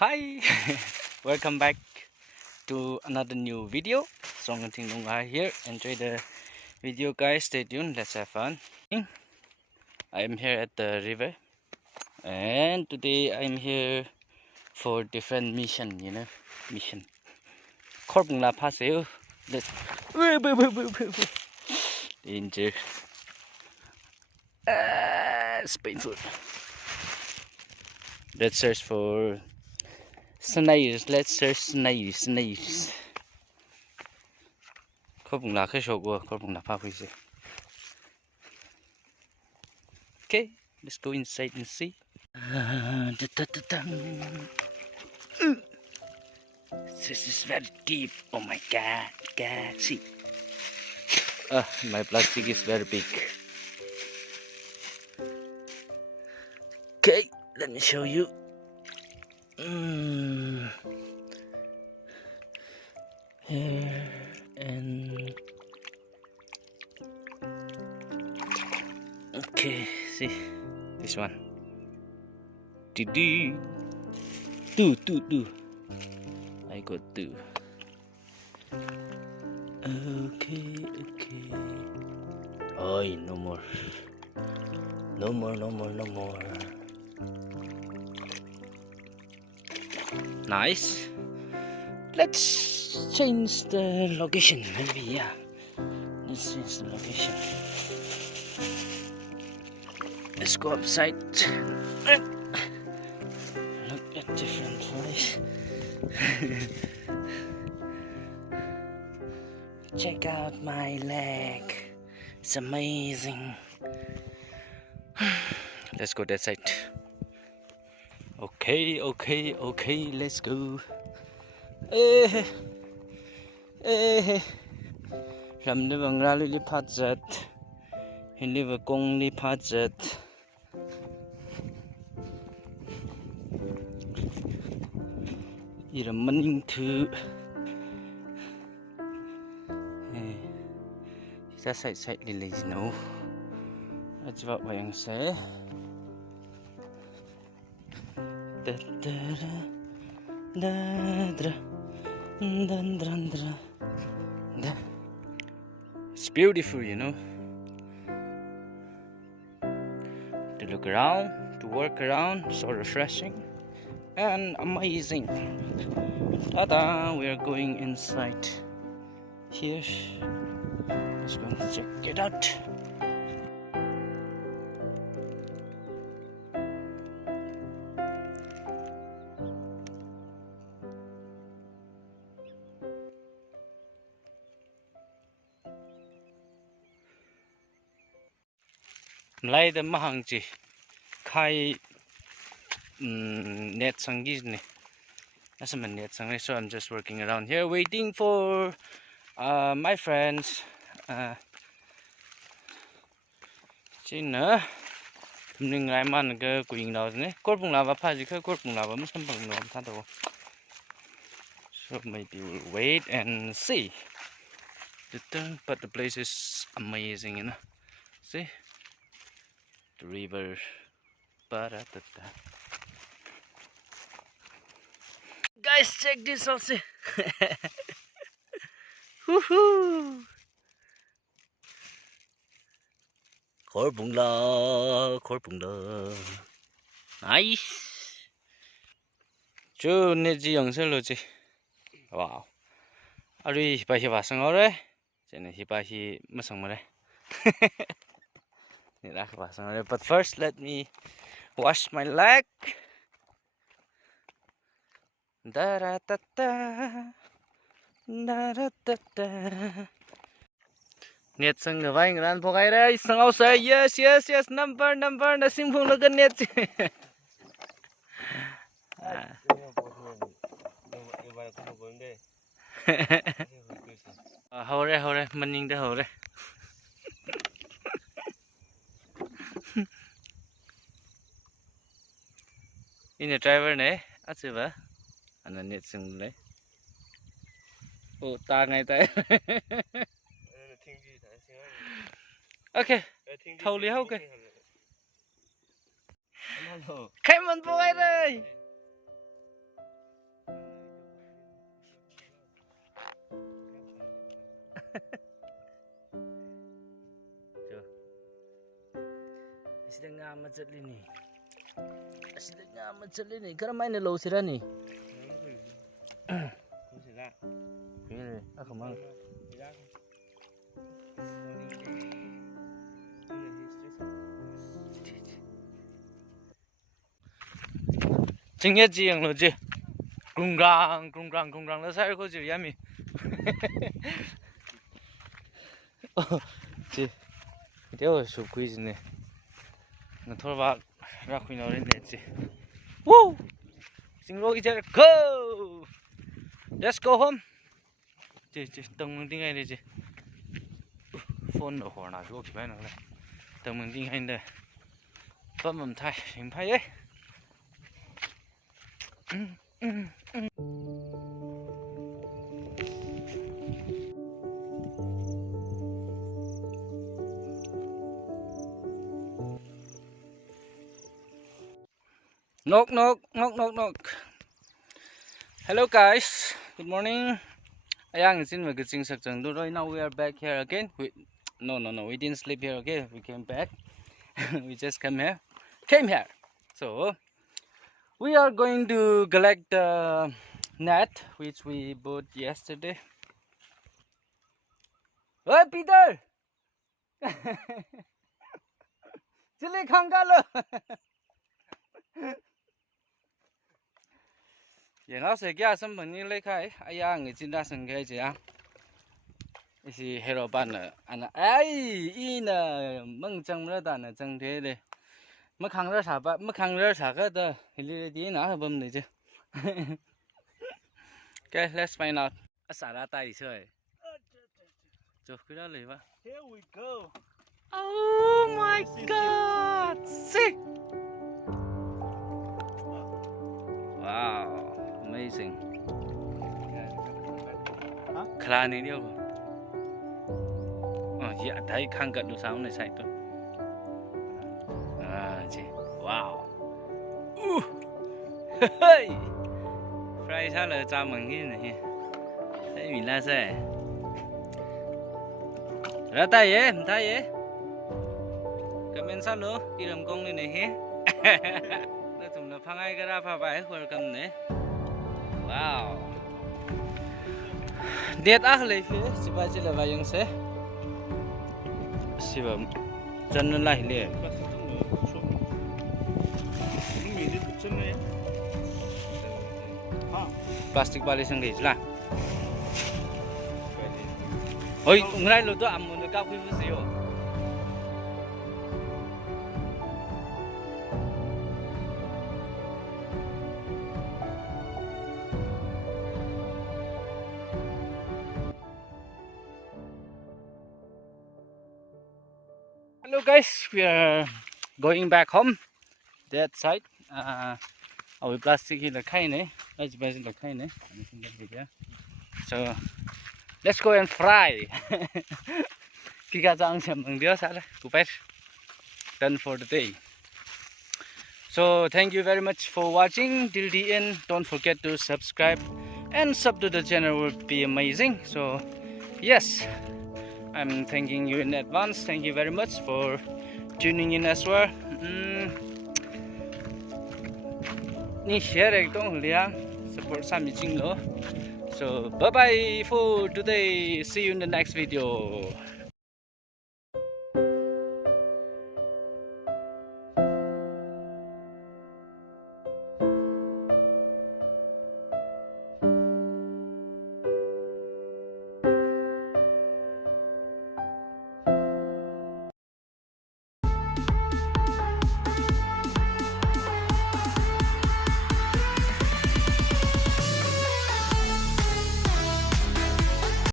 Hi, welcome back to another new video. Song and Ting here. Enjoy the video, guys. Stay tuned. Let's have fun. I am here at the river, and today I'm here for different mission. Mission. Korbungla paseo. Let's. Danger. It's painful. Let's search for snails. Let's search snails. Korbungla cái số của Korbungla pha quý. Okay, let's go inside and see. This is very deep. Oh my god, see. My plastic is very big. Okay, let me show you. Here and okay, see this one. Two. I got two. Okay. Oh, no more. Nice. Let's change the location. Maybe, yeah. Let's change the location. Let's go upside. Look at different place. Check out my leg. It's amazing. Let's go that side. Okay. Let's go. Làm như bằng ra lưỡi phát giật, hình như bằng công lưỡi phát giật. Ý là mình thử. Kita side lili no. Coba bayang saya. It's beautiful, you know. To look around, to work around, so refreshing and amazing. Ta-da! We are going inside here. Let's go and check it out. Lai the mahang chi kai net sangi ne. That's a net sangi. So I'm just working around here, waiting for my friends. China. Mình lại mang cái quỳnh nào này, cốt bùng lava pha gì cái cốt bùng lava mất sắm bằng nồi thắt đâu. So maybe we'll wait and see. But the place is amazing, you know. See the river. Guys, check this out. See. Woohoo! Korbungla. Nice. Chú nè gì ông sẽ lo chứ? Wow. Ở đây hipa hipa sang ở đây. Trên này hipa hi mất sang mà đây. Nè đã hipa sang ở đây. But first, let me wash my leg. Da. Net sang người vay người ăn phố gai đây. Sang áo say. Yes. Number. Nó xin phung là gần net. Hầu đây, mình nhìn đây hầu đây. Ini driver này, ác ba? Anh net sang đây. Ta ngay tay. Okay, totally okay. Come on, boy! Asida nga majalini. Asida nga majalini. Karamay na low sira ni. Really? Ako mang. Chính nhất gì rồi chứ? Cung răng nó sai có chịu yummy. Chị, đeo số quý gì nè. Nó thôi vào ra khuyên nó lên nè chị. Woo! Xin lỗi chị, go! Let's go home. Chị, tầng mình tiếng Anh đây chị. Phone ở hồ nào chú chị phải nói này. Tầng mình tiếng Anh đây. Bấm mầm thay, hình thay ấy. Knock. Hello guys, good morning. Ayang xin mời cái sắc chẳng đâu rồi. Now we are back here again. No, we didn't sleep here. Okay, we came back. We just came here. So we are going to collect the net which we bought yesterday. Hey Peter, chili khangalo. Yang aku sekian sempurna ni lekai, ayah ngi cinta sengkai je ya. Isi hero ban anak, ina mengcang merata na cang thế de. Mất khang rơ sạc đó, thì đi nào bấm này chứ. Okay, let's find out. Xả ra tay chơi. Chụp cái đó lấy vào. Here we go. Oh my God! Sick. Wow, amazing. Khá này điêu. Dạ thấy khang cận đồ sao này sạch thôi. Chị. Wow. Hey. Fry sao là chào mừng cái này. Thấy mình là sao? Ra tay ấy, không thấy ấy. Comment sao luôn, đi làm công này he. Nó chúng nó phang ai cái ra phá bài welcome này. Wow. Điệt ác lấy phía, chỉ phải chỉ là vài những xe. Chỉ bảo chân nó lại liền. Plastic bali sang gầy là. Ôi, ngay lúc đó ăn một cái cà phê với gì không? Hello guys, we are going back home. That side. Our plastic is the kind of. Let's buy the kind of. So let's go and fry. Done for the day. So thank you very much for watching till the end. Don't forget to subscribe and sub to the channel would be amazing. So yes, I'm thanking you in advance. Thank you very much for tuning in as well. Ni share ek dong liang support sami jing lo. So bye bye for today. See you in the next video.